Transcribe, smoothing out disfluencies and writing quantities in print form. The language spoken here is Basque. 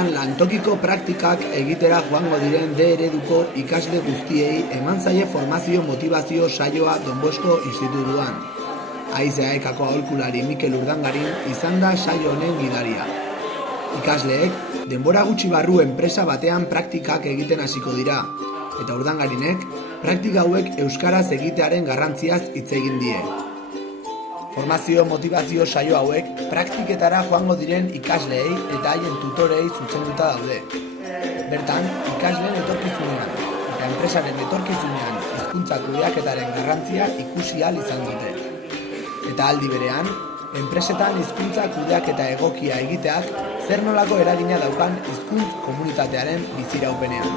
Bertan, lantokiko praktikak egitera joango diren D ereduko ikasle guztiei eman zaie formazio motivazio saioa Don Bosco Institutuan. Aize-Aekako aholkulari Mikel Urdangarin izan da saio honen gidaria. Ikasleek denbora gutxi barru enpresa batean praktikak egiten hasiko dira, eta Urdangarinek praktika hauek euskaraz egitearen garrantziaz hitz egin die. Formazio motivazio saio hauek praktiketara joango diren ikasleei eta haien tutorei zuzenduta daude. Bertan, ikasleen etorkizunean eta enpresaren etorkizunean hizkuntza kudeaketaren garrantzia ikusi ahal izan dute. Eta aldi berean, enpresetan hizkuntza kudeaketa egokia egiteak zer nolako eragina daukan hizkuntz komunitatearen biziraupenean.